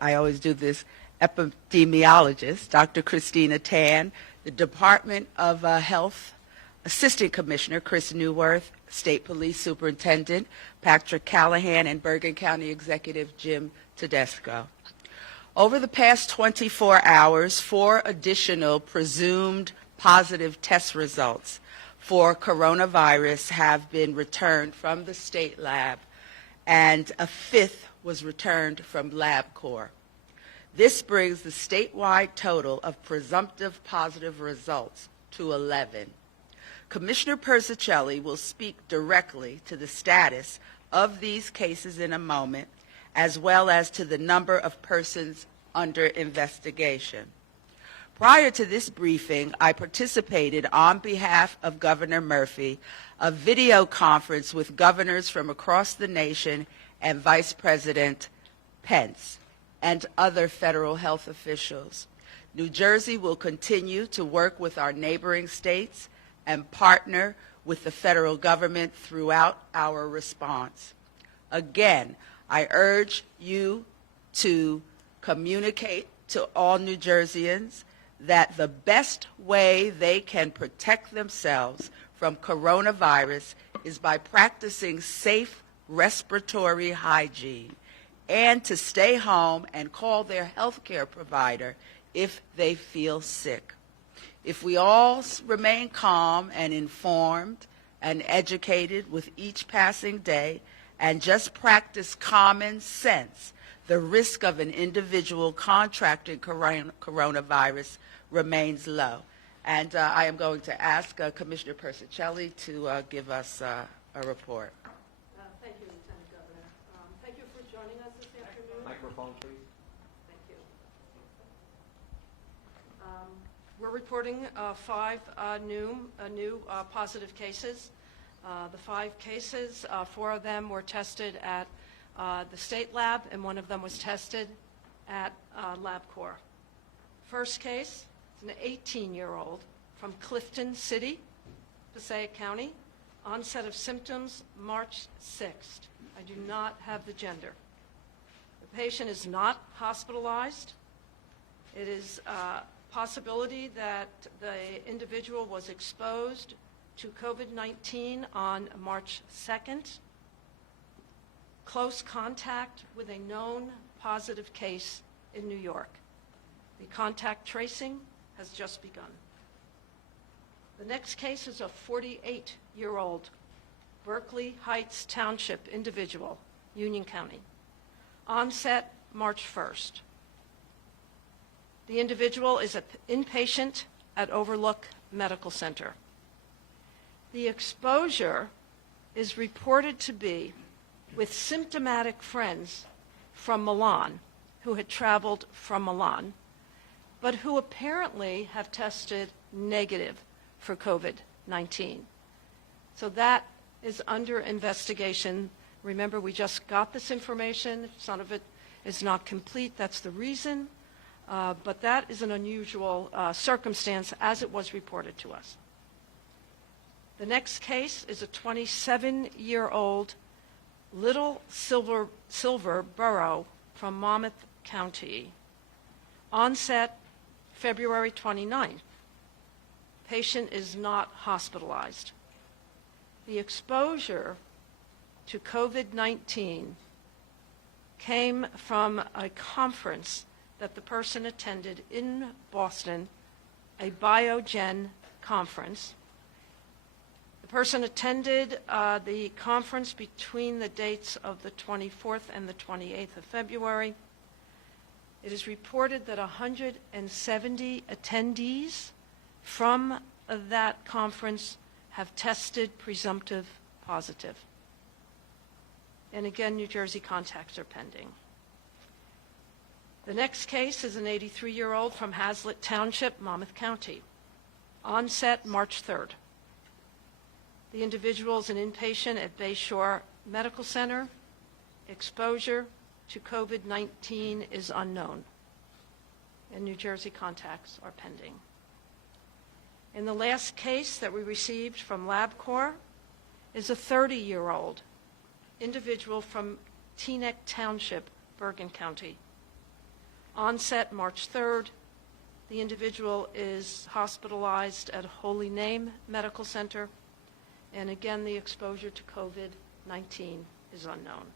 I always do this, epidemiologist, Dr. Christina Tan, the Department of Health Assistant Commissioner Chris Newworth, State Police Superintendent Patrick Callahan, and Bergen County Executive Jim Tedesco. Over the past 24 hours, 4 additional presumed positive test results for coronavirus have been returned from the state lab, and a 5th was returned from LabCorp. This brings the statewide total of presumptive positive results to 11. Commissioner Persicelli will speak directly to the status of these cases in a moment, as well as to the number of persons under investigation. Prior to this briefing, I participated on behalf of Governor Murphy, a video conference with governors from across the nation and Vice President Pence and other federal health officials. New Jersey will continue to work with our neighboring states and partner with the federal government throughout our response. Again, I urge you to communicate to all New Jerseyans that the best way they can protect themselves from coronavirus is by practicing safe respiratory hygiene, and to stay home and call their healthcare provider if they feel sick. If we all remain calm and informed and educated with each passing day and just practice common sense, the risk of an individual contracting coronavirus remains low. And I am going to ask Commissioner Persicelli to give us a report. Thank you, Lieutenant Governor. Thank you for joining us this afternoon. Microphone, please. Thank you. We're reporting 5 new positive cases. The 5 cases, 4 of them were tested at the state lab, and 1 of them was tested at LabCorp. First case is an 18-year-old from Clifton City, Passaic County. Onset of symptoms March 6th. I do not have the gender. The patient is not hospitalized. It is a possibility that the individual was exposed to COVID-19 on March 2nd. Close contact with a known positive case in New York. The contact tracing has just begun. The next case is a 48-year-old Berkeley Heights Township individual, Union County. Onset March 1st. The individual is an inpatient at Overlook Medical Center. The exposure is reported to be with symptomatic friends from Milan who had traveled from Milan, but who apparently have tested negative for COVID-19. So that is under investigation. Remember, we just got this information. Some of it is not complete. That's the reason. But that is an unusual circumstance as it was reported to us. The next case is a 27-year-old Little Silver Borough from Monmouth County. Onset February 29th. Patient is not hospitalized. The exposure to COVID-19 came from a conference that the person attended in Boston, a Biogen conference. The person attended the conference between the dates of the 24th and the 28th of February. It is reported that 170 attendees from that conference have tested presumptive positive. And again, New Jersey contacts are pending. The next case is an 83-year-old from Hazlitt Township, Monmouth County. Onset March 3rd. The individual is an inpatient at Bayshore Medical Center. Exposure to COVID-19 is unknown, and New Jersey contacts are pending. And the last case that we received from LabCorp is a 30-year-old individual from Teaneck Township, Bergen County. Onset March 3rd. The individual is hospitalized at Holy Name Medical Center. And again, the exposure to COVID-19 is unknown.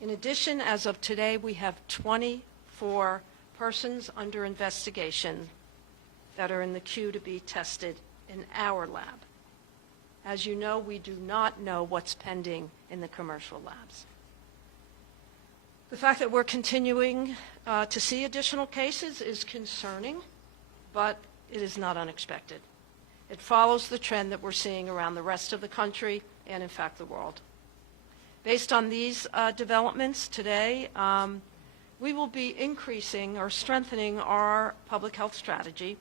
In addition, as of today, we have 24 persons under investigation that are in the queue to be tested in our lab. As you know, we do not know what's pending in the commercial labs. The fact that we're continuing to see additional cases is concerning, but it is not unexpected. It follows the trend that we're seeing around the rest of the country and, in fact, the world. Based on these developments today, we will be increasing or strengthening our public health strategy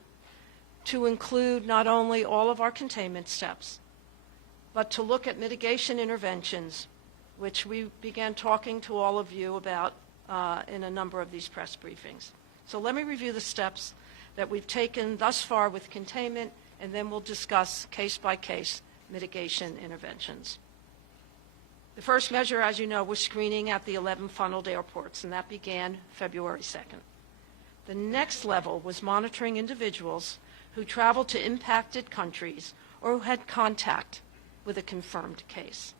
to include not only all of our containment steps, but to look at mitigation interventions, which we began talking to all of you about in a number of these press briefings. So let me review the steps that we've taken thus far with containment, and then we'll discuss case-by-case mitigation interventions. The first measure, as you know, was screening at the 11 funneled airports, and that began February 2nd. The next level was monitoring individuals who traveled to impacted countries or who had contact with a confirmed case.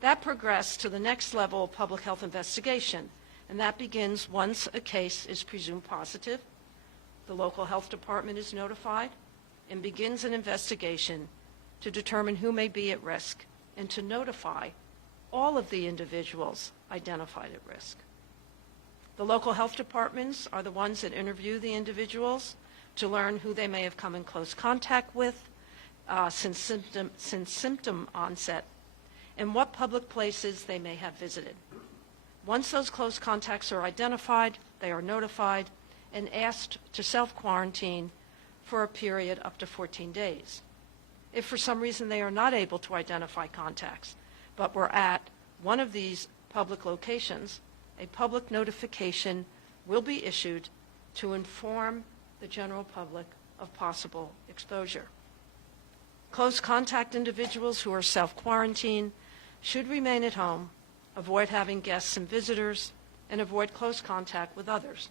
That progressed to the next level of public health investigation, and that begins once a case is presumed positive. The local health department is notified and begins an investigation to determine who may be at risk and to notify all of the individuals identified at risk. The local health departments are the ones that interview the individuals to learn who they may have come in close contact with since symptom onset and what public places they may have visited. Once those close contacts are identified, they are notified and asked to self-quarantine for a period up to 14 days. If for some reason they are not able to identify contacts, but were at one of these public locations, a public notification will be issued to inform the general public of possible exposure. Close contact individuals who are self-quarantined should remain at home, avoid having guests and visitors, and avoid close contact with others.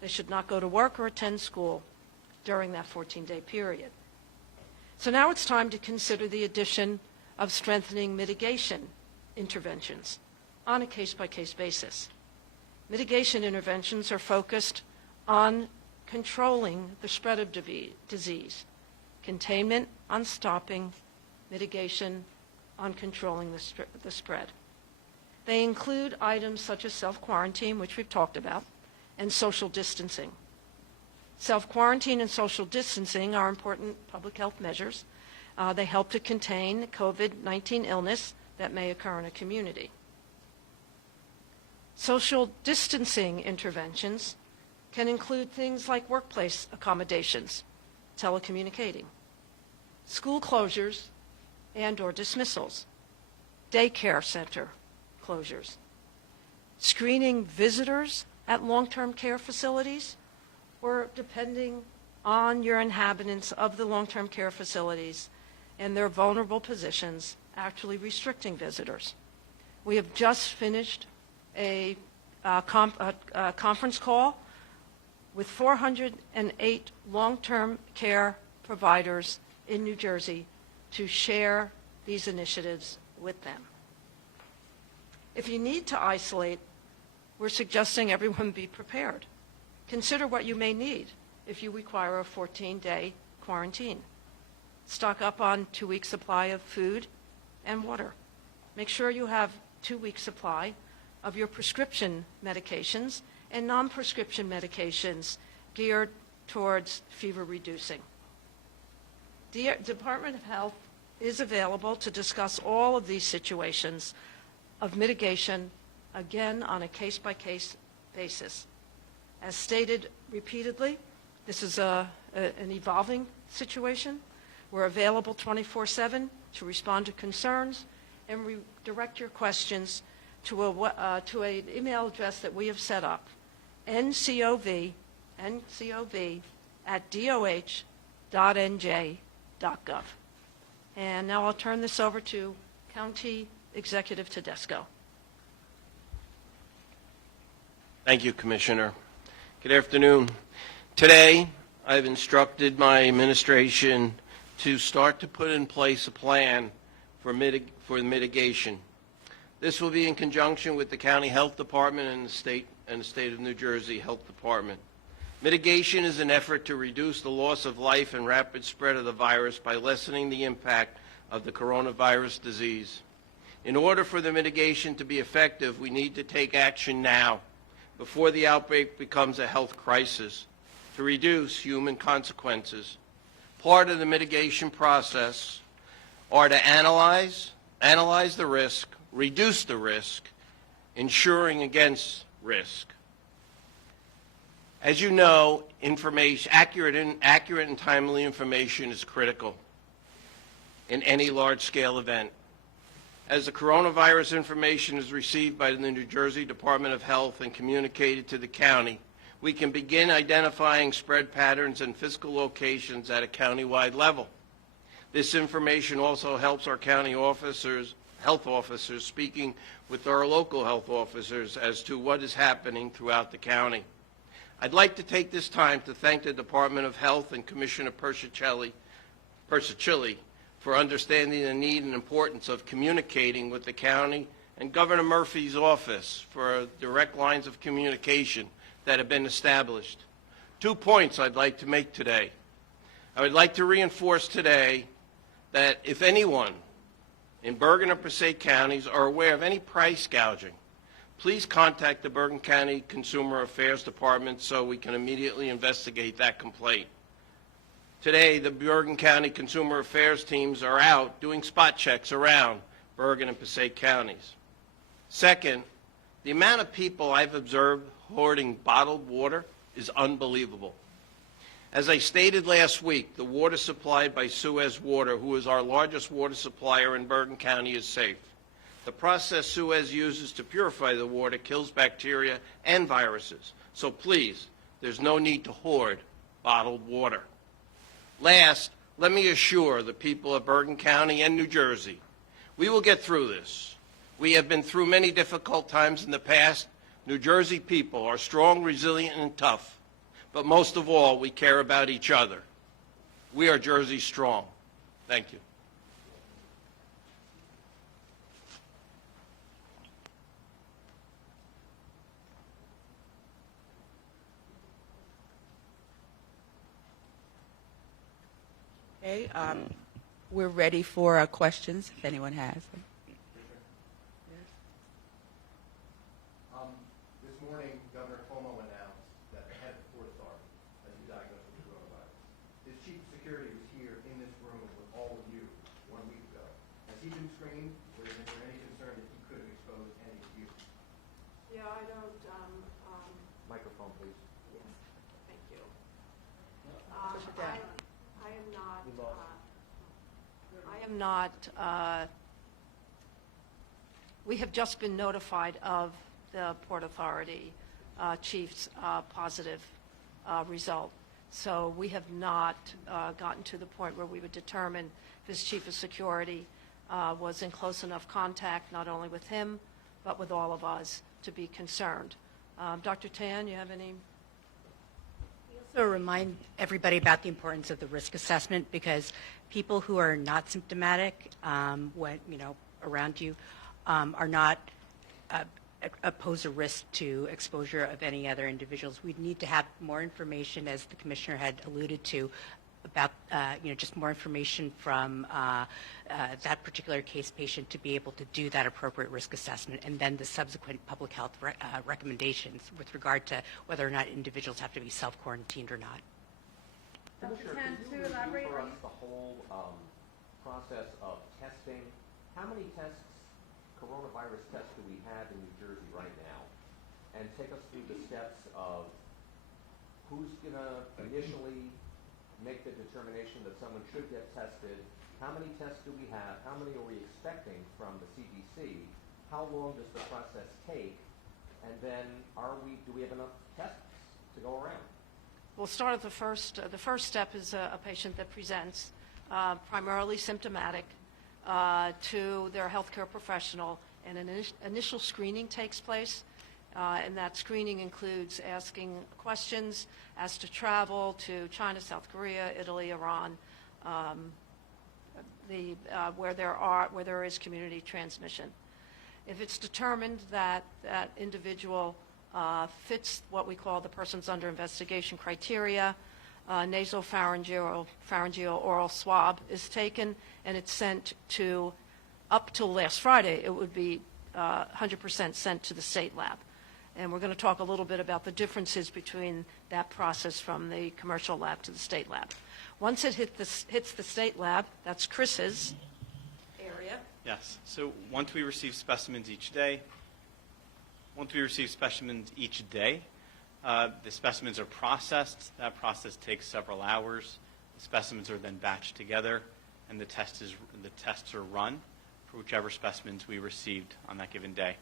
They should not go to work or attend school during that 14-day period. So now it's time to consider the addition of strengthening mitigation interventions on a case-by-case basis. Mitigation interventions are focused on controlling the spread of disease, containment on stopping, mitigation on controlling the spread. They include items such as self-quarantine, which we've talked about, and social distancing. Self-quarantine and social distancing are important public health measures. They help to contain COVID-19 illness that may occur in a community. Social distancing interventions can include things like workplace accommodations, telecommunicating, school closures and/or dismissals, daycare center closures, screening visitors at long-term care facilities, or depending on your inhabitants of the long-term care facilities and their vulnerable positions, actually restricting visitors. We have just finished a conference call with 408 long-term care providers in New Jersey to share these initiatives with them. If you need to isolate, we're suggesting everyone be prepared. Consider what you may need if you require a 14-day quarantine. Stock up on 2-week supply of food and water. Make sure you have 2-week supply of your prescription medications and non-prescription medications geared towards fever reducing. The Department of Health is available to discuss all of these situations of mitigation, again, on a case-by-case basis. As stated repeatedly, this is an evolving situation. We're available 24/7 to respond to concerns and redirect your questions to an email address that we have set up, ncov@doh.nj.gov. And now I'll turn this over to County Executive Tedesco. Thank you, Commissioner. Good afternoon. Today, I've instructed my administration to start to put in place a plan for mitigation. This will be in conjunction with the County Health Department and the State of New Jersey Health Department. Mitigation is an effort to reduce the loss of life and rapid spread of the virus by lessening the impact of the coronavirus disease. In order for the mitigation to be effective, we need to take action now, before the outbreak becomes a health crisis, to reduce human consequences. Part of the mitigation process are to analyze the risk, reduce the risk, insuring against risk. As you know, accurate and timely information is critical in any large-scale event. As the coronavirus information is received by the New Jersey Department of Health and communicated to the county, we can begin identifying spread patterns and physical locations at a county-wide level. This information also helps our county health officers speaking with our local health officers as to what is happening throughout the county. I'd like to take this time to thank the Department of Health and Commissioner Persichilli for understanding the need and importance of communicating with the county and Governor Murphy's office for direct lines of communication that have been established. 2 points I'd like to make today. I would like to reinforce today that if anyone in Bergen or Passaic counties are aware of any price gouging, please contact the Bergen County Consumer Affairs Department so we can immediately investigate that complaint. Today, the Bergen County Consumer Affairs teams are out doing spot checks around Bergen and Passaic counties. Second, the amount of people I've observed hoarding bottled water is unbelievable. As I stated last week, the water supplied by Suez Water, who is our largest water supplier in Bergen County, is safe. The process Suez uses to purify the water kills bacteria and viruses. So please, there's no need to hoard bottled water. Last, let me assure the people of Bergen County and New Jersey, we will get through this. We have been through many difficult times in the past. New Jersey people are strong, resilient, and tough. But most of all, we care about each other. We are Jersey strong. Thank you. Okay, we're ready for questions, if anyone has them. This morning, Governor Cuomo announced that the head of the Port Authority has been diagnosed with coronavirus. His chief of security was here in this room with all of you 1 week ago. Has he been screened, or is there any concern that he could have exposed any of you? Yeah, I don't, Microphone, please. yes, thank you. Push it down. I am not, We lost. we have just been notified of the Port Authority chief's positive result. So we have not gotten to the point where we would determine if his chief of security was in close enough contact, not only with him, but with all of us, to be concerned. Dr. Tan, you have any? Also remind everybody about the importance of the risk assessment, because people who are not symptomatic, when around you, are not pose a risk to exposure of any other individuals. We need to have more information, as the commissioner had alluded to, about just more information from that particular case patient to be able to do that appropriate risk assessment, and then the subsequent public health recommendations with regard to whether or not individuals have to be self-quarantined or not. Commissioner, can you review for us the whole process of testing? How many coronavirus tests do we have in New Jersey right now? And take us through the steps of who's going to initially make the determination that someone should get tested. How many tests do we have? How many are we expecting from the CDC? How long does the process take? And then do we have enough tests to go around? We'll start at the first. The first step is a patient that presents primarily symptomatic to their healthcare professional, and an initial screening takes place. And that screening includes asking questions as to travel to China, South Korea, Italy, Iran, where there is community transmission. If it's determined that that individual fits what we call the persons under investigation criteria, nasopharyngeal oral swab is taken, and it's sent to, up till last Friday, it would be 100% sent to the state lab. And we're going to talk a little bit about the differences between that process from the commercial lab to the state lab. Once it hits the state lab, that's Chris's area. Yes. So once we receive specimens each day, the specimens are processed. That process takes several hours. The specimens are then batched together, and the tests are run for whichever specimens we received on that given day.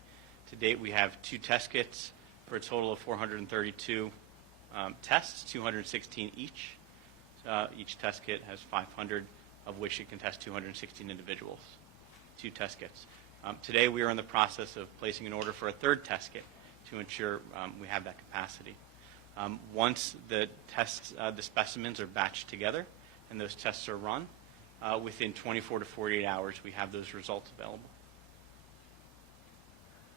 To date, we have 2 test kits for a total of 432 tests, 216 each. Each test kit has 500, of which it can test 216 individuals. 2 test kits. Today, we are in the process of placing an order for a 3rd test kit to ensure we have that capacity. Once the specimens are batched together and those tests are run, within 24 to 48 hours, we have those results available.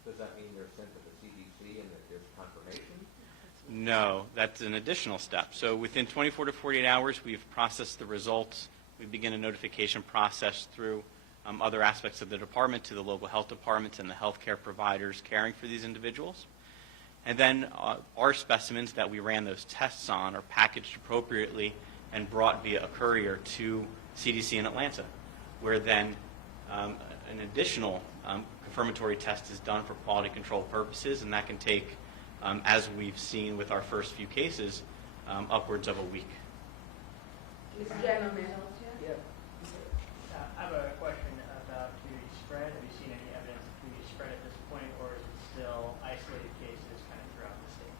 Does that mean they're sent to the CDC and that there's confirmation? No, that's an additional step. So within 24 to 48 hours, we've processed the results. We begin a notification process through other aspects of the department to the local health departments and the healthcare providers caring for these individuals. And then our specimens that we ran those tests on are packaged appropriately and brought via a courier to CDC in Atlanta, where then an additional confirmatory test is done for quality control purposes, and that can take, as we've seen with our first few cases, upwards of a week. This gentleman. I have a question about community spread. Have you seen any evidence of community spread at this point, or is it still isolated cases kind of throughout the state?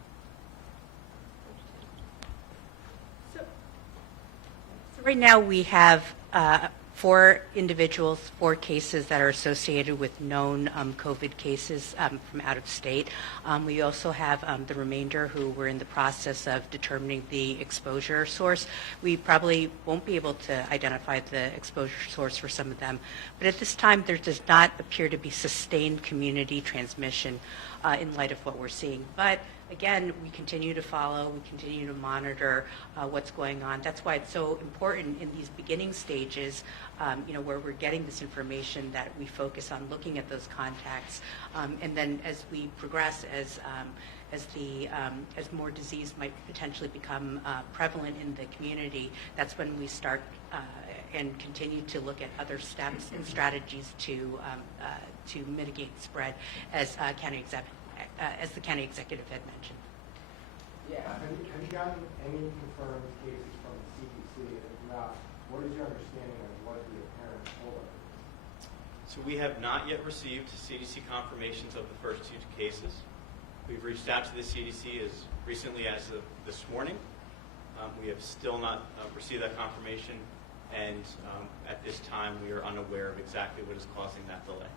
So right now we have 4 individuals, 4 cases that are associated with known COVID cases from out of state. We also have the remainder who we're in the process of determining the exposure source. We probably won't be able to identify the exposure source for some of them, but at this time there does not appear to be sustained community transmission in light of what we're seeing. But again, we continue to follow, we continue to monitor what's going on. That's why it's so important in these beginning stages, where we're getting this information, that we focus on looking at those contacts. And then as we progress, as more disease might potentially become prevalent in the community, that's when we start and continue to look at other steps and strategies to mitigate spread, as the county executive had mentioned. Yeah. Have you gotten any confirmed cases from the CDC? And if not, what is your understanding of what the apparent holdup is? So we have not yet received Cdc confirmations of the first 2 cases. We've reached out to the CDC as recently as of this morning. We have still not received that confirmation, and at this time we are unaware of exactly what is causing that delay.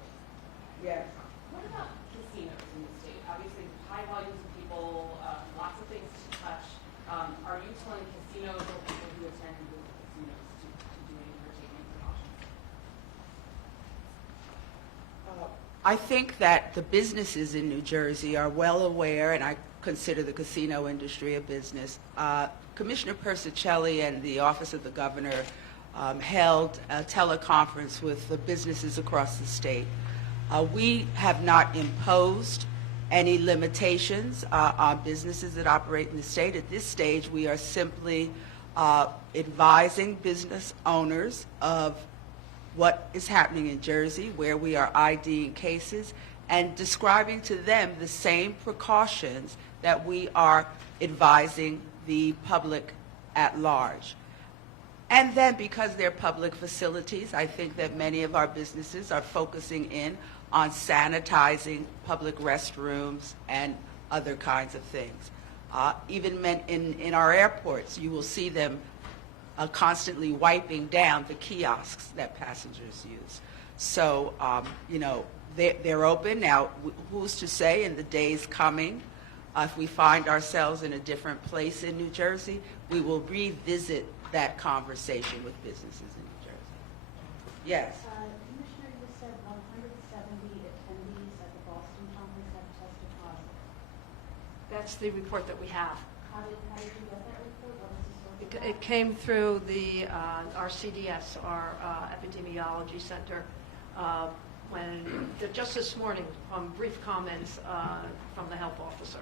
Yes. What about casinos in the state? Obviously, high volumes of people, lots of things to touch. Are you telling casinos or people who attend the casinos to do any entertainment precautions? I think that the businesses in New Jersey are well aware, and I consider the casino industry a business. Commissioner Persicelli and the Office of the Governor held a teleconference with the businesses across the state. We have not imposed any limitations on businesses that operate in the state. At this stage, we are simply advising business owners of what is happening in Jersey, where we are IDing cases, and describing to them the same precautions that we are advising the public at large. And then, because they're public facilities, I think that many of our businesses are focusing in on sanitizing public restrooms and other kinds of things. Even in our airports, you will see them constantly wiping down the kiosks that passengers use. So, they're open. Now, who's to say in the days coming, if we find ourselves in a different place in New Jersey, we will revisit that conversation with businesses in New Jersey. Yes. Commissioner, you said 170 attendees at the Boston conference have tested positive. That's the report that we have. How did you get that report? What is the source of It came through our CDS, our epidemiology center, just this morning, brief comments from the health officer.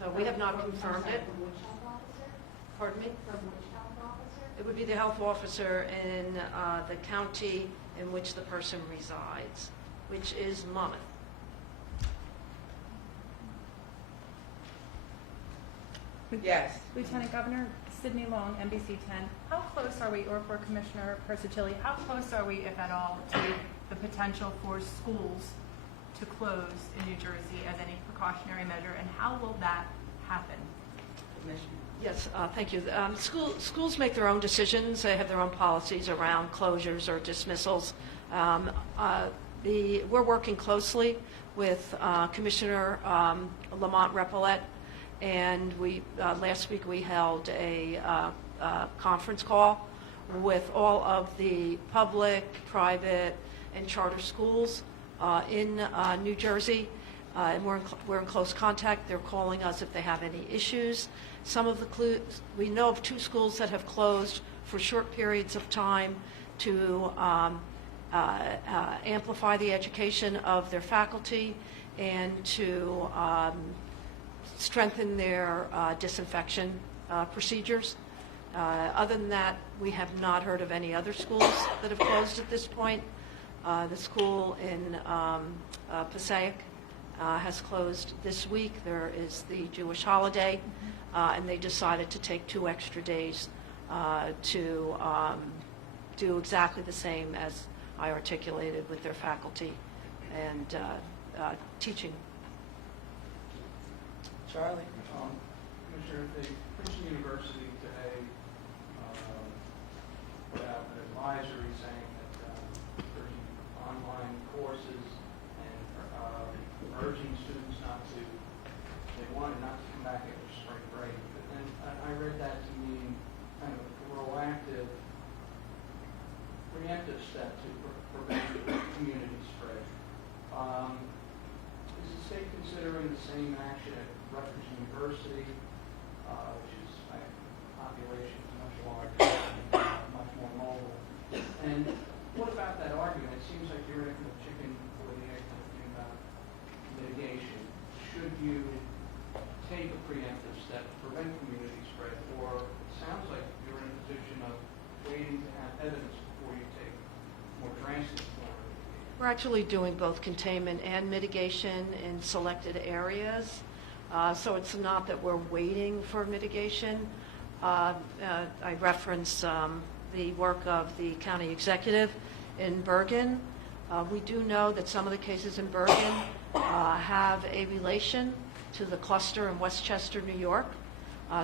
So we have not confirmed it. From which health officer? Pardon me? From which health officer? It would be the health officer in the county in which the person resides, which is Monmouth. Yes. Lieutenant Governor Sidney Long, NBC 10. How close are we, or for Commissioner Persichilli, how close are we, if at all, to the potential for schools to close in New Jersey as any precautionary measure, and how will that happen? Commissioner. Yes, thank you. Schools make their own decisions. They have their own policies around closures or dismissals. We're working closely with Commissioner Lamont Repollet, and last week we held a conference call with all of the public, private, and charter schools in New Jersey. And we're in close contact. They're calling us if they have any issues. We know of 2 schools that have closed for short periods of time to amplify the education of their faculty and to strengthen their disinfection procedures. Other than that, we have not heard of any other schools that have closed at this point. The school in Passaic has closed this week. There is the Jewish holiday, and they decided to take 2 extra days to do exactly the same as I articulated with their faculty and teaching. Charlie? Commissioner, the Princeton University today put out an advisory saying that there's online courses and urging students they wanted not to come back after spring break. But then I read that to mean kind of a preemptive step to prevent community spread. Is the state considering the same action at Rutgers University, which is population is much larger, much more mobile? And what about that argument? It seems like you're in the chicken before the egg talking about mitigation. Should you take a preemptive step to prevent community spread, or it sounds like you're in a position of waiting to have evidence before you take more drastic form? We're actually doing both containment and mitigation in selected areas. So it's not that we're waiting for mitigation. I reference the work of the county executive in Bergen. We do know that some of the cases in Bergen have a relation to the cluster in Westchester, New York.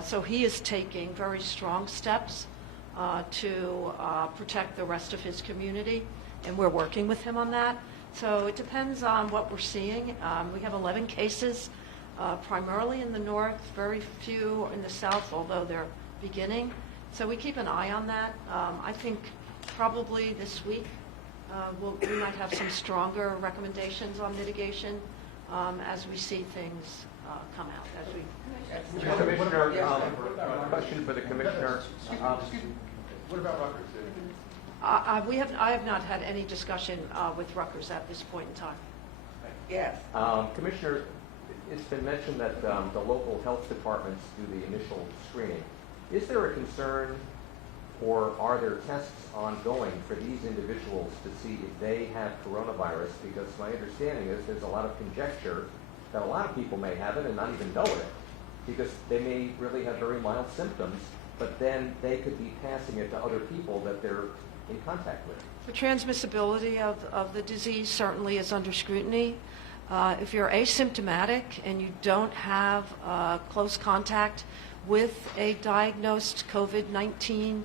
So he is taking very strong steps to protect the rest of his community, and we're working with him on that. So it depends on what we're seeing. We have 11 cases, primarily in the north, very few in the south, although they're beginning. So we keep an eye on that. I think probably this week we might have some stronger recommendations on mitigation as we see things come out. Commissioner, question for the Commissioner. What about Rutgers? I have not had any discussion with Rutgers at this point in time. Yes. Commissioner, it's been mentioned that the local health departments do the initial screening. Is there a concern, or are there tests ongoing for these individuals to see if they have coronavirus? Because my understanding is there's a lot of conjecture that a lot of people may have it and not even know it, because they may really have very mild symptoms, but then they could be passing it to other people that they're in contact with. The transmissibility of the disease certainly is under scrutiny. If you're asymptomatic and you don't have close contact with a diagnosed COVID-19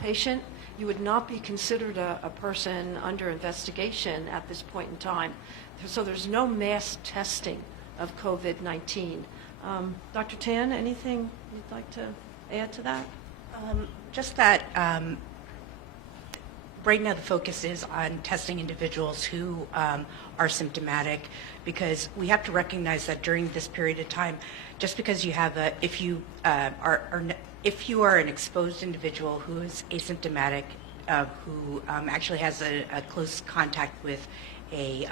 patient, you would not be considered a person under investigation at this point in time. So there's no mass testing of COVID-19. Dr. Tan, anything you'd like to add to that? Just that right now the focus is on testing individuals who are symptomatic, because we have to recognize that during this period of time, just because you have if you are an exposed individual who is asymptomatic, who actually has a close contact with a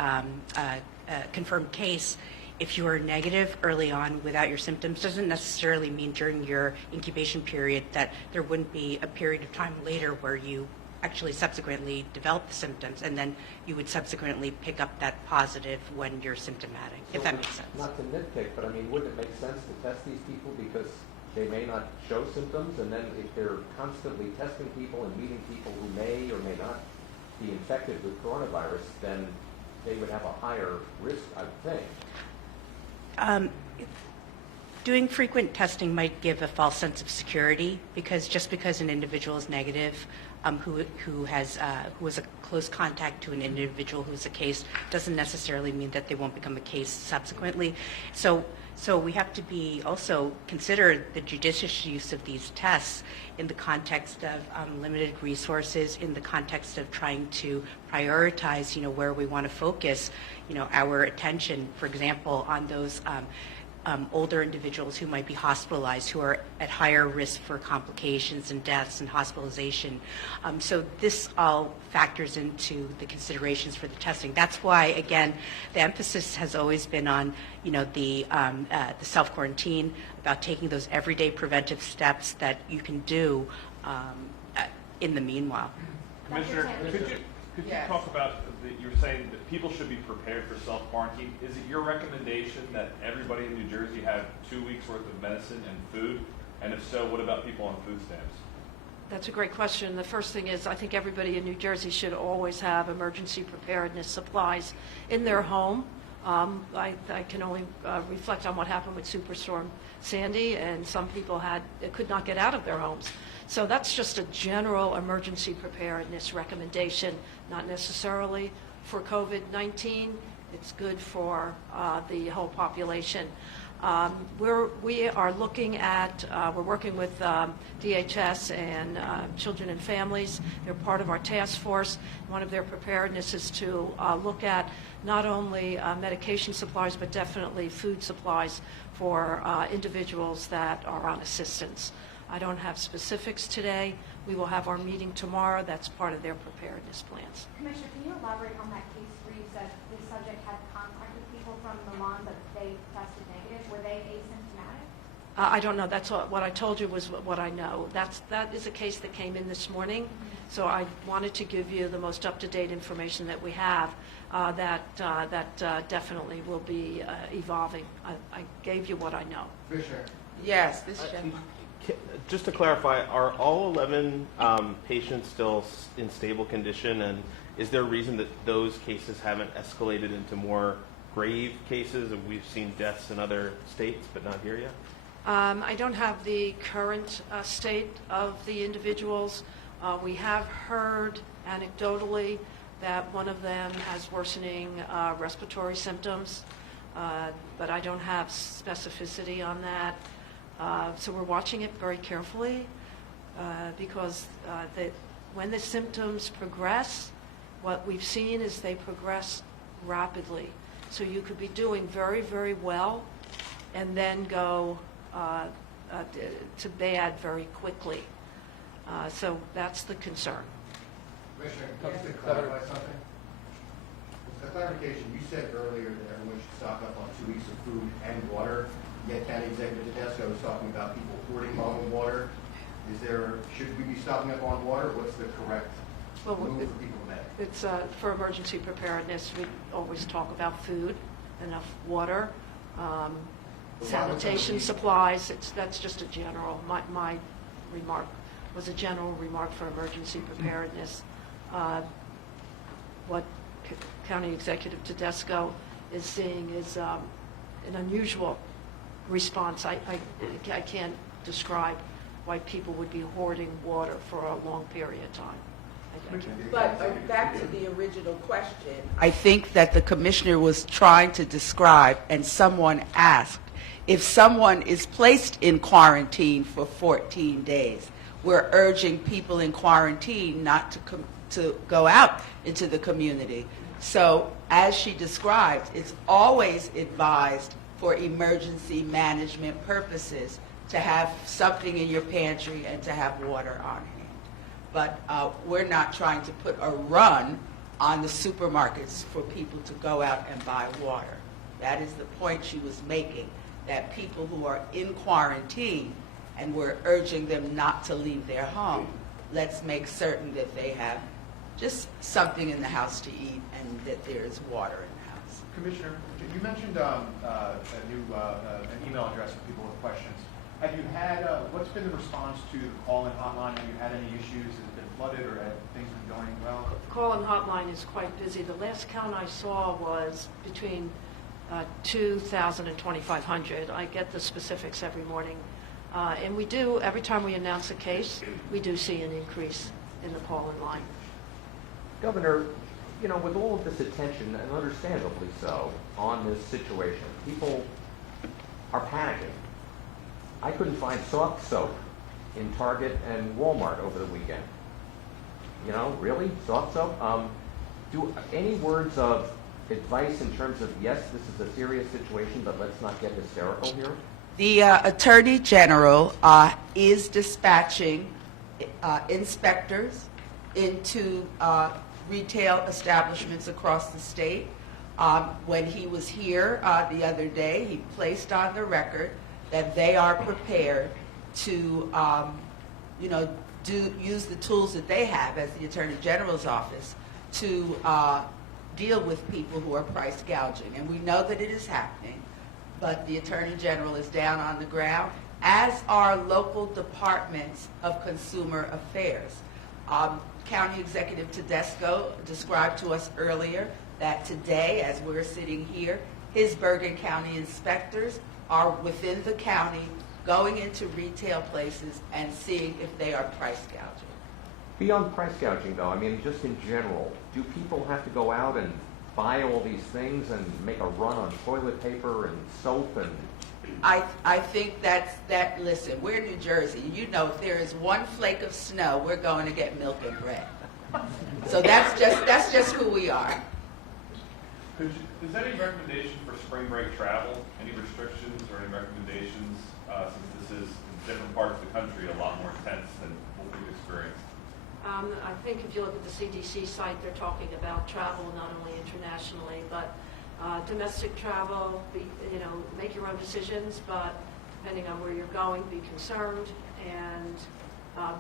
confirmed case, if you are negative early on without your symptoms, doesn't necessarily mean during your incubation period that there wouldn't be a period of time later where you actually subsequently develop the symptoms, and then you would subsequently pick up that positive when you're symptomatic, if that makes sense. Not to nitpick, but I mean, wouldn't it make sense to test these people because they may not show symptoms, and then if they're constantly testing people and meeting people who may or may not be infected with coronavirus, then they would have a higher risk, I would think. Doing frequent testing might give a false sense of security, because just because an individual is negative, who was a close contact to an individual who's a case, doesn't necessarily mean that they won't become a case subsequently. So we have to be also consider the judicious use of these tests in the context of limited resources, in the context of trying to prioritize, where we want to focus, our attention, for example, on those older individuals who might be hospitalized, who are at higher risk for complications and deaths and hospitalization. So this all factors into the considerations for the testing. That's why, again, the emphasis has always been on, the self-quarantine, about taking those everyday preventive steps that you can do in the meanwhile. Commissioner, could you Yes. talk about, you were saying that people should be prepared for self-quarantine. Is it your recommendation that everybody in New Jersey have 2 weeks worth of medicine and food? And if so, what about people on food stamps? That's a great question. The first thing is, I think everybody in New Jersey should always have emergency preparedness supplies in their home. I can only reflect on what happened with Superstorm Sandy, and some people could not get out of their homes. So that's just a general emergency preparedness recommendation, not necessarily for COVID-19. It's good for the whole population. We are looking at, we're working with DHS and Children and Families. They're part of our task force. One of their preparedness is to look at not only medication supplies, but definitely food supplies for individuals that are on assistance. I don't have specifics today. We will have our meeting tomorrow. That's part of their preparedness plans. Commissioner, can you elaborate on that case where you said the subject had contact with people from Milan, but they tested negative? Were they asymptomatic? I don't know. That's what I told you was what I know. That is a case that came in this morning. So I wanted to give you the most up-to-date information that we have. That definitely will be evolving. I gave you what I know. Commissioner, Yes, this gentleman. Just to clarify, are all 11 patients still in stable condition, and is there a reason that those cases haven't escalated into more grave cases? And we've seen deaths in other states, but not here yet? I don't have the current state of the individuals. We have heard anecdotally that one of them has worsening respiratory symptoms, but I don't have specificity on that. So we're watching it very carefully because when the symptoms progress, what we've seen is they progress rapidly. So you could be doing very, very well and then go to bad very quickly. So that's the concern. Commissioner, just to clarify something. A clarification, you said earlier that everyone should stock up on 2 weeks of food and water, yet County Executive Tedesco was talking about people hoarding own water. Should we be stocking up on water? What's the correct move for people to make? It's for emergency preparedness. We always talk about food, enough water, sanitation supplies. That's just a general. My remark was a general remark for emergency preparedness. What County Executive Tedesco is seeing is an unusual response. I can't describe why people would be hoarding water for a long period of time. But back to the original question. I think that the commissioner was trying to describe, and someone asked, if someone is placed in quarantine for 14 days, we're urging people in quarantine not to go out into the community. So as she described, it's always advised for emergency management purposes to have something in your pantry and to have water on hand. But we're not trying to put a run on the supermarkets for people to go out and buy water. That is the point she was making, that people who are in quarantine, and we're urging them not to leave their home, let's make certain that they have just something in the house to eat and that there is water in the house. Commissioner, you mentioned an email address for people with questions. Have you had, what's been the response to the call-in hotline? Have you had any issues? Has it been flooded or have things been going well? Call-in hotline is quite busy. The last count I saw was between 2,000 and 2,500. I get the specifics every morning. And we do, every time we announce a case, we do see an increase in the call-in line. Governor, you know, with all of this attention, and understandably so, on this situation, people are panicking. I couldn't find soft soap in Target and Walmart over the weekend. You know, really? Soft soap? Do any words of advice in terms of, yes, this is a serious situation, but let's not get hysterical here? The Attorney General is dispatching inspectors into retail establishments across the state. When he was here the other day, he placed on the record that they are prepared to, use the tools that they have as the Attorney General's office to deal with people who are price gouging. And we know that it is happening, but the Attorney General is down on the ground, as are local departments of consumer affairs. County Executive Tedesco described to us earlier that today, as we're sitting here, his Bergen County inspectors are within the county going into retail places and seeing if they are price gouging. Beyond price gouging, though, I mean, just in general, do people have to go out and buy all these things and make a run on toilet paper and soap and... I think that, listen, we're in New Jersey. You know, if there is one flake of snow, we're going to get milk and bread. So that's just who we are. Is there any recommendation for spring break travel? Any restrictions or any recommendations, since this is in different parts of the country a lot more intense than what we've experienced? I think if you look at the CDC site, they're talking about travel not only internationally, but domestic travel. Make your own decisions, but depending on where you're going, be concerned and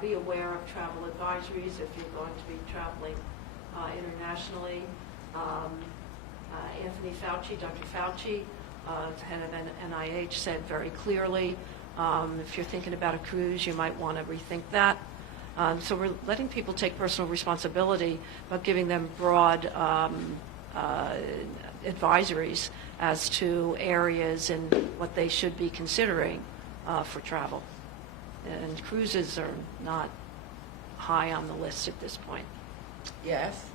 be aware of travel advisories if you're going to be traveling internationally. Anthony Fauci, Dr. Fauci, head of NIH, said very clearly, if you're thinking about a cruise, you might want to rethink that. So we're letting people take personal responsibility, but giving them broad advisories as to areas and what they should be considering for travel. And cruises are not high on the list at this point. Yes?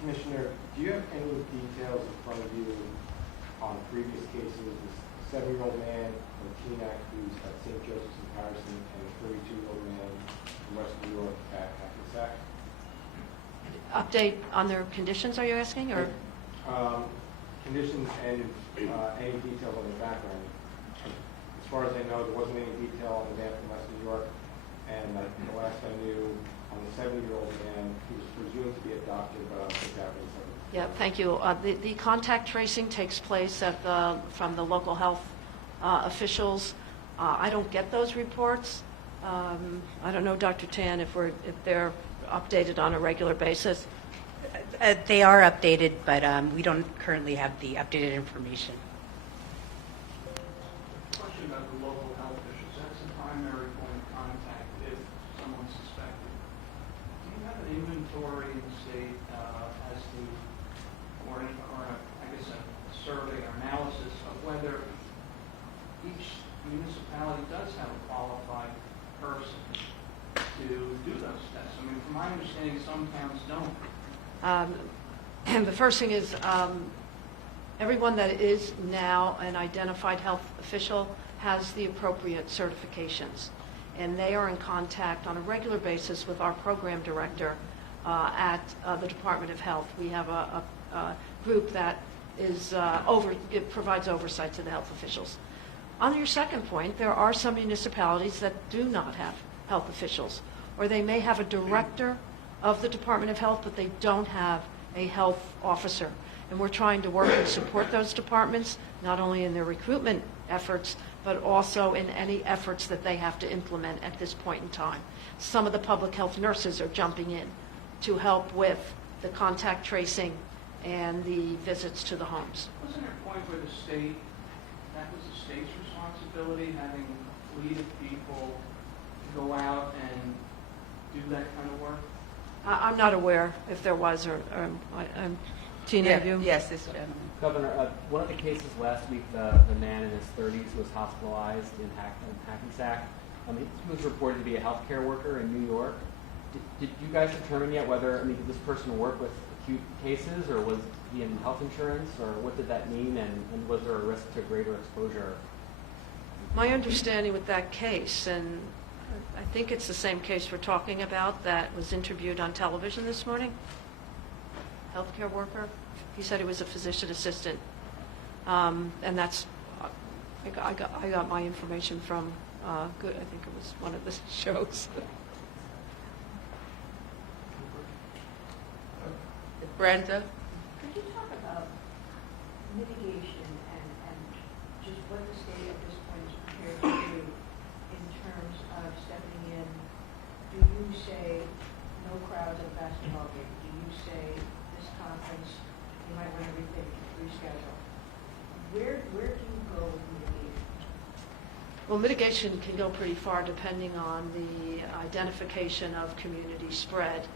Commissioner, do you have any details in front of you on previous cases? This 7-year-old man from Teaneck who's at St. Joseph's in Patterson and a 32-year-old man from West New York at Hackensack? Update on their conditions, are you asking? Or Conditions and any details on their background. As far as I know, there wasn't any detail on the man from West New York, and the last I knew, on the 70-year-old man, he was presumed to be a doctor, but I don't think that was him. Yeah, thank you. The contact tracing takes place from the local health officials. I don't get those reports. I don't know, Dr. Tan, if they're updated on a regular basis. They are updated, but we don't currently have the updated information. Question about the local health officials. That's the primary point of contact if someone's suspected. Do you have an inventory in the state as to, or I guess a survey or analysis of whether each municipality does have a qualified person to do those tests? I mean, from my understanding, some towns don't. And the first thing is, everyone that is now an identified health official has the appropriate certifications. And they are in contact on a regular basis with our program director at the Department of Health. We have a group that is it provides oversight to the health officials. On your second point, there are some municipalities that do not have health officials, or they may have a director of the Department of Health, but they don't have a health officer. And we're trying to work and support those departments, not only in their recruitment efforts, but also in any efforts that they have to implement at this point in time. Some of the public health nurses are jumping in to help with the contact tracing and the visits to the homes. Wasn't there a point where the state, that was the state's responsibility, having a fleet of people to go out and do that kind of work? I'm not aware if there was, or Tina, have you? Yes, this gentleman. Governor, one of the cases last week, the man in his 30s was hospitalized in Hackensack. He was reported to be a healthcare worker in New York. Did you guys determine yet whether, did this person work with acute cases, or was he in health insurance, or what did that mean, and was there a risk to greater exposure? My understanding with that case, and I think it's the same case we're talking about that was interviewed on television this morning, healthcare worker. He said he was a physician assistant, and that's I got my information from good. I think it was one of the shows. Brenda? Could you talk about mitigation and just what the state at this point is prepared to do in terms of stepping in? Do you say no crowds at a basketball game? Do you say this conference, you might want to rethink, reschedule? Where do you go with mitigation? Well, mitigation can go pretty far depending on the identification of community spread.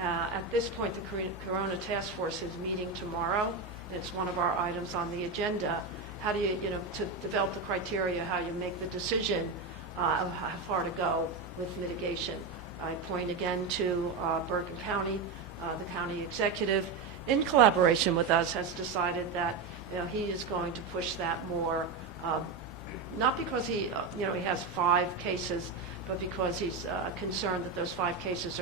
At this point, the Corona Task Force is meeting tomorrow. It's one of our items on the agenda. How do you, to develop the criteria, how you make the decision of how far to go with mitigation. I point again to Bergen County. The county executive, in collaboration with us, has decided that he is going to push that more, not because he has 5 cases, but because he's concerned that those 5 cases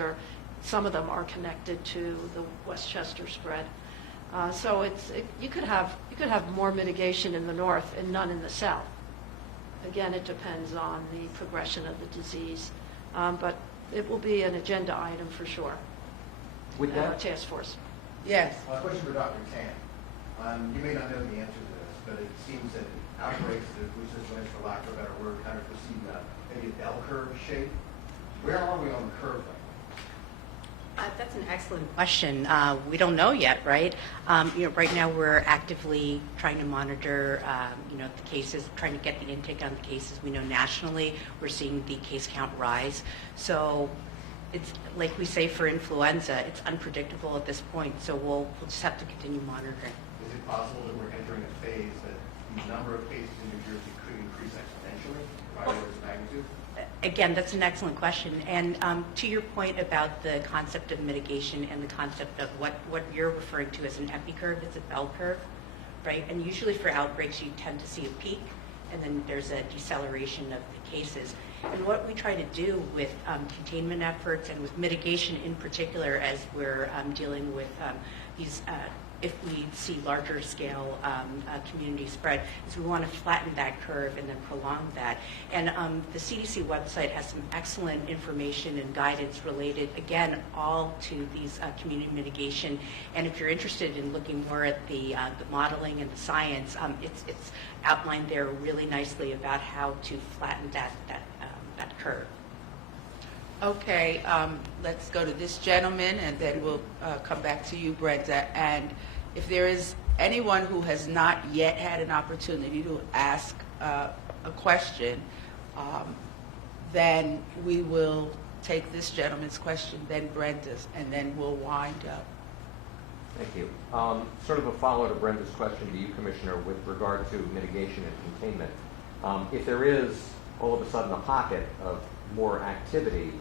some of them are connected to the Westchester spread. So you could have more mitigation in the north and none in the south. Again, it depends on the progression of the disease, but it will be an agenda item for sure. With that, task force. Yes. A question for Dr. Tan. You may not know the answer to this, but it seems that outbreaks, if we just went for lack of a better word, kind of proceed maybe a bell curve shape. Where are we on the curve right now? That's an excellent question. We don't know yet, right? Right now we're actively trying to monitor, the cases, trying to get the intake on the cases. We know nationally we're seeing the case count rise. So it's like we say for influenza, it's unpredictable at this point. So we'll just have to continue monitoring. Is it possible that we're entering a phase that the number of cases in New Jersey could increase exponentially by orders of magnitude? Again, that's an excellent question. And to your point about the concept of mitigation and the concept of what you're referring to as an epicurve, it's a bell curve, right? And usually for outbreaks, you tend to see a peak, and then there's a deceleration of the cases. And what we try to do with containment efforts and with mitigation in particular, as we're dealing with these if we see larger scale community spread, is we want to flatten that curve and then prolong that. And the CDC website has some excellent information and guidance related, again, all to these community mitigation. And if you're interested in looking more at the modeling and the science, it's outlined there really nicely about how to flatten that curve. Okay, let's go to this gentleman, and then we'll come back to you, Brenda. And if there is anyone who has not yet had an opportunity to ask a question, then we will take this gentleman's question, then Brenda's, and then we'll wind up. thank you. Sort of a follow to Brenda's question to you, Commissioner, with regard to mitigation and containment. If there is all of a sudden a pocket of more activity,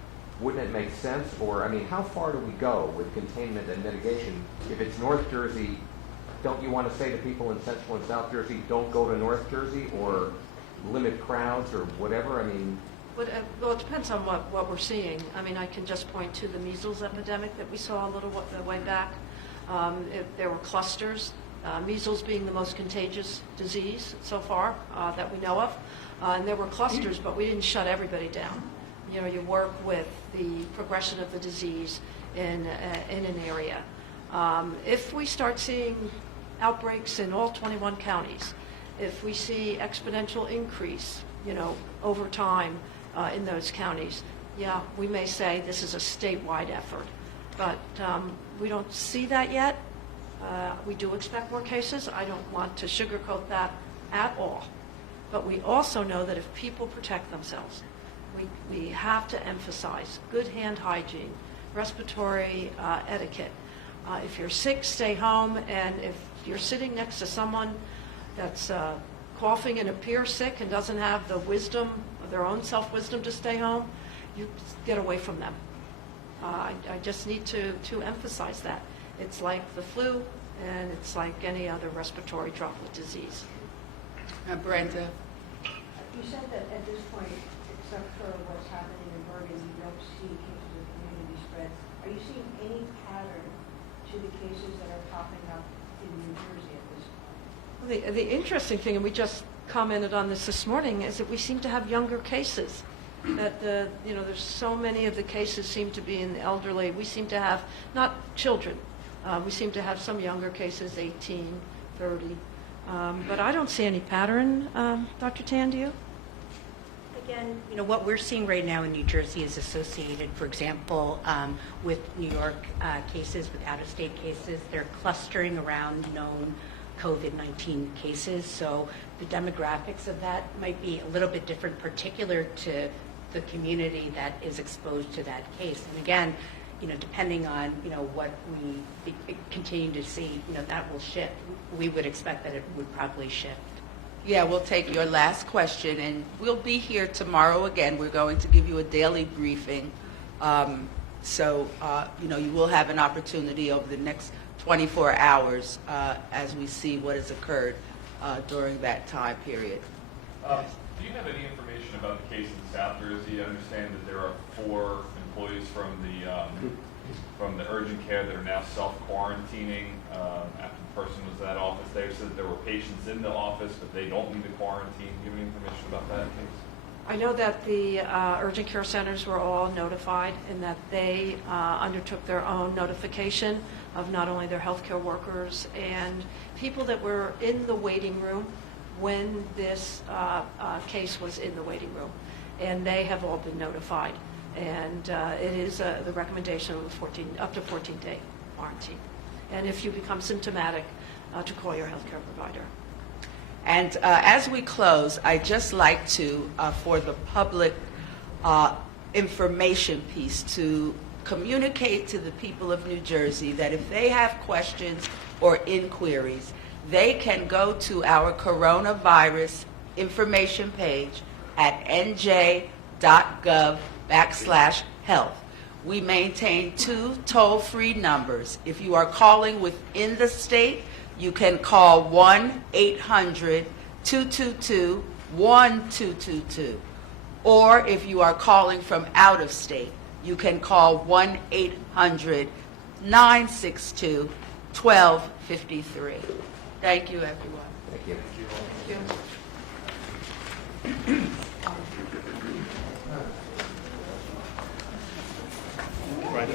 wouldn't it make sense? Or, I mean, how far do we go with containment and mitigation? If it's North Jersey, don't you want to say to people in Central and South Jersey, don't go to North Jersey, or limit crowds, or whatever? I mean... Well, it depends on what we're seeing. I mean, I can just point to the measles epidemic that we saw a little way back. There were clusters, measles being the most contagious disease so far that we know of. And there were clusters, but we didn't shut everybody down. You know, you work with the progression of the disease in an area. If we start seeing outbreaks in all 21 counties, if we see exponential increase, you know, over time in those counties, yeah, we may say this is a statewide effort. But we don't see that yet. We do expect more cases. I don't want to sugarcoat that at all. But we also know that if people protect themselves, we have to emphasize good hand hygiene, respiratory etiquette. If you're sick, stay home. And if you're sitting next to someone that's coughing and appears sick and doesn't have the wisdom, their own self-wisdom to stay home, you get away from them. I just need to emphasize that. It's like the flu, and it's like any other respiratory droplet disease. Brenda. You said that at this point, except for what's happening in Bergen, you don't see cases of community spread. Are you seeing any pattern to the cases that are popping up in New Jersey at this point? Well, the interesting thing, and we just commented on this morning, is that we seem to have younger cases. That there's so many of the cases seem to be in the elderly. We seem to have, not children, we seem to have some younger cases, 18, 30. But I don't see any pattern. Dr. Tan, do you? Again, you know, what we're seeing right now in New Jersey is associated, for example, with New York cases, with out-of-state cases. They're clustering around known COVID-19 cases. So the demographics of that might be a little bit different, particular to the community that is exposed to that case. And again, you know, depending on, you know, what we continue to see, you know, that will shift. We would expect that it would probably shift. Yeah, we'll take your last question, and we'll be here tomorrow again. We're going to give you a daily briefing. So, you know, you will have an opportunity over the next 24 hours as we see what has occurred during that time period. Do you have any information about the case in South Jersey? I understand that there are 4 employees from the urgent care that are now self-quarantining after the person was at office. They said that there were patients in the office, but they don't need to quarantine. Do you have any information about that case? I know that the urgent care centers were all notified and that they undertook their own notification of not only their healthcare workers and people that were in the waiting room when this case was in the waiting room. And they have all been notified. And it is the recommendation of up to 14-day quarantine. And if you become symptomatic, to call your healthcare provider. And as we close, I'd just like to, for the public information piece, to communicate to the people of New Jersey that if they have questions or inquiries, they can go to our coronavirus information page at NJ.gov/health. We maintain 2 toll-free numbers. If you are calling within the state, you can call 1-800-222-1222. Or if you are calling from out of state, you can call 1-800-962-1253. Thank you, everyone. Thank you. Thank you. Right.